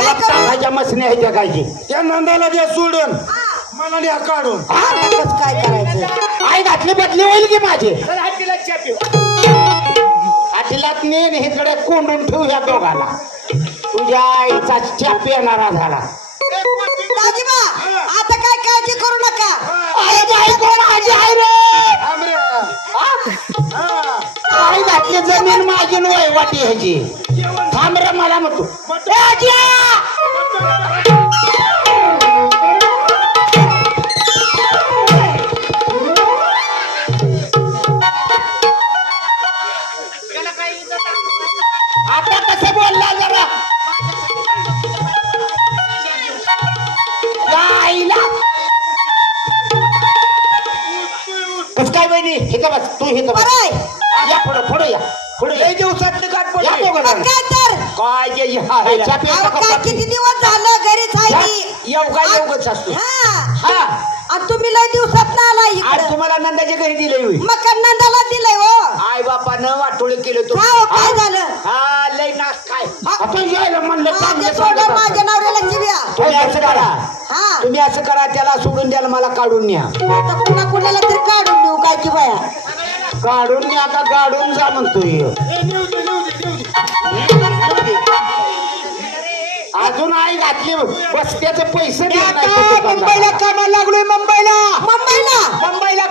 करू? टाकायच्या ह्याच्या काय त्या नंदाला द्या सोडून. मला द्या काढून. काय करायचं? आई घातली बदली होईल की माझी? हातीला चहा पिऊ. आटीलात नेन इकडे कोंडून ठेवू ह्या दोघाला. तुझ्या आईचा चाप येणारा झाला. दाजीबा आता काय काळजी करू नका. अरे आई रे? थांब रे. हा? हा. आई घातली जमीन माझी वाटी ह्याची. थांब रे मला म्हणतो? आता कसं बोलला जरा? या आईला. कस काय बहिणी? हे का बस तू हे का बस. या पुढं पुढं या पुढे दिवसात गाठ पडली. काय जे अहो. किती दिवस झालं घरीच आहे मी. येऊ काय येऊच असतो. हा. हा. आणि तुम्ही लय दिवसात ना आला आज इकडं. तुम्हाला नंदाच्या घरी दिले होईल मग नंदाला दिलंय हो? आई बापानं वाटोळे केले तू. का हो, काय झालं? हा लय नाच काय? आता यायला म्हणलं माझ्या चांगलं सोडा सांगत माझ्या असतं. नवऱ्याला जीव्या. तुम्ही असं करा. हा. तुम्ही असं करा त्याला सोडून द्याल मला काढून न्या. आता कुणा कुणाला तरी काढून देऊ काय की बाया? काढून न्या का गाडून जा म्हणतोय. अजून आई घातली बसत्याचे पैसे देत नाही तो आता दुकानदार. मुंबईला कामाला लागलोय मुंबईला मुंबईला मुंबईला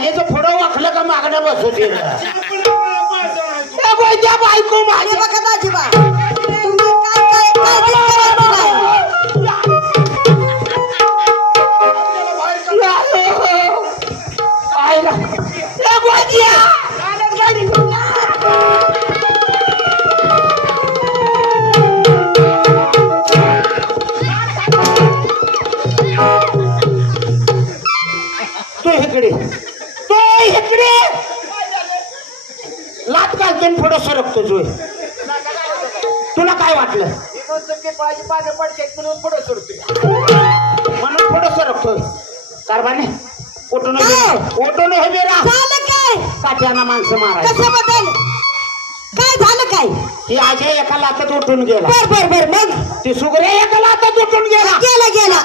आई घालीचं पुढं वाकलं का मागणं बसू दे वैद्या बायको माझ्या माझी बघा तुम्ही काय काय पुढं सरकतो जोय तुला काय वाटलं? पानं म्हणून पुढे सोडते म्हणून पुढं सरकतोय कारभाने उठून उभे हो. झालं काय? काट्याना माणसं बदल? काय झालं काय? ती अजय एका लातात उठून गेला. बर बर बर मग? ती सुगरे एका लातात उठून गेला. गेला गेला.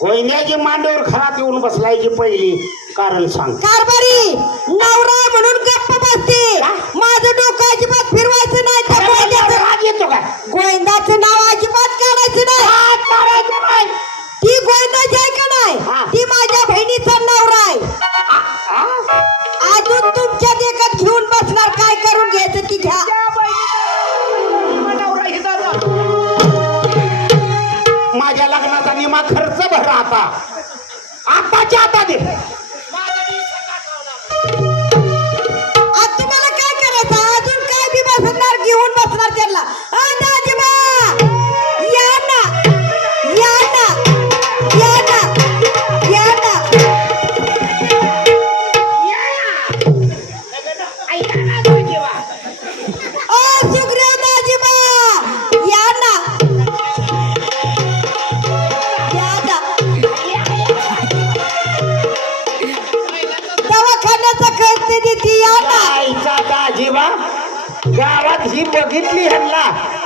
वहिन्याची मांडीवर घरात येऊन बसलायची पहिली कारण सांग. कारभारी नवरा म्हणून गप्प अजून तुमच्या देखत घेऊन बसणार काय करून घ्यायचं ती घ्या माझ्या लग्नाचा निमा खर्च भरा आता. आताच्या आता दे. बघितली ह्यांना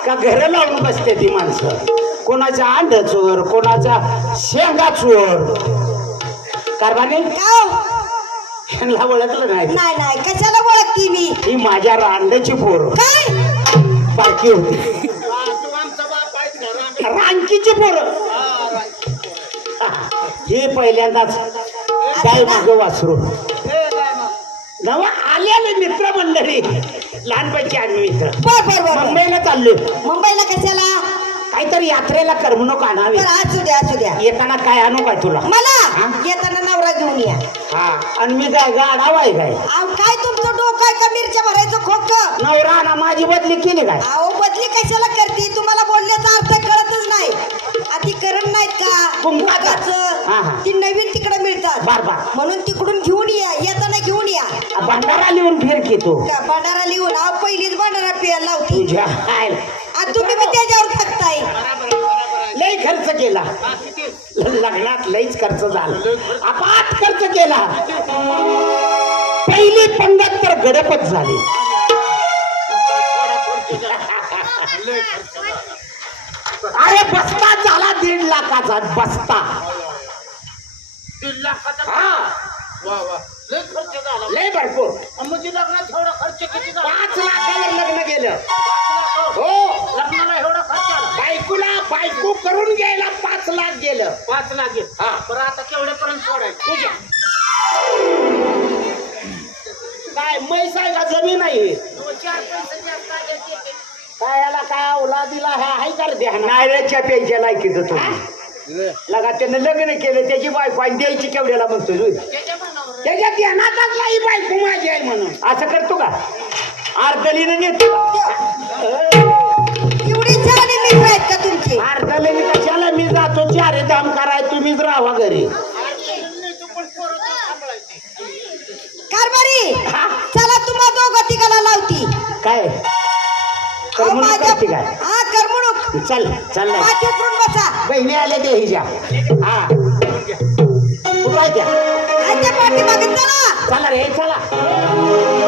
का घर लावून बसते ती माणसं? कोणाचा अंड चोर कोणाचा शेंगा चोर कारभाने? ह्यांना ओळखलं नाही. नाही नाही. कशाला ओळखती मी? ही माझ्या रांडची पोर. काय? बारकी होती. रांकीची पोर. हे पहिल्यांदाच गाय माग वासरू. नवा आलेले मित्र मंडळी लहानपणची आम्ही मित्र. बर बर बर. बर. मुंबईला चाललोय. मुंबईला कशाला? काहीतरी यात्रेला करमणूक आणावी. बरं असू द्या असू द्या. येताना काय आणू काय तुला? मला? येताना नवरा घेऊन या. हा. आणि मी काय गाडाव आहे काय? अहो काय तुमचं डोकं आहे का? मिरच्या भरायचं खोक नवरा ना माझी बदली केली काय? अहो बदली कशाला करते? तुम्हाला बोलण्याचा अर्थ कळतच नाही. अति करण नाहीत का? कुंभाचं. हा, हा. ती नवीन तिकडे मिळतात. बर, बर. म्हणून तिकडून घेऊन या. येताना भंडारा लिहून फिर की तू का भांडारा लिहून पहिलीच भांडारा पियाला लावती. तुझ्या आईला. आणि तुम्ही पण त्याच्यावर थकताय. लय खर्च केला. लग्नात लईच खर्च झाला. अपात खर्च केला. पहिली पंगत तर गडपच झाली. अरे बस्ता झाला दीड लाखाचा. बस्ता. दीड लाखाचा हा. वा वा. लय खर्च झाला. लय भरपूर. म्हणजे लग्नात एवढा खर्च किती झाला? पाच लाखावर लग्न गेलं. पाच लाख. हो. लग्नाला एवढा खर्च आला. बायकोला बायको करून घ्यायला पाच लाख गेलं. पाच लागेल हा. बरं आता केवढ्यापर्यंत सोडायचं? तुझ्या काय म्हैस आहे का जमीन आहे. दोन चार पैसे जास्त आले की ते. काय याला काय औलादीला ह्या हाय कर द्या नायऱ्याच्या प्यायच्या लायकीचं तो लगा त्यानं लग्न केलं त्याची बायको आणि द्यायची केवढ्याला म्हणतो जुई. त्याच्या मनावर त्याच्या ध्यानातच नाही बायको माझी आहे म्हणून. असं करतो का? आर्दलीनं नेतो. एवढी छान मित्र आहेत का तुमची? अर्धले मी कशाला मी जातो? चारे धाम कराय तुम्हीच राहा घरी. कारभारी हा? चला तुम्हा दोघं तिघाला लावती. काय? अहो, करमणूक माझ्या- करते काय? हा करमणूक. चल चल नाही. बसा. बहिणी आल्या त्या हिच्या. हा. कुठं आहे त्या? échala, échala.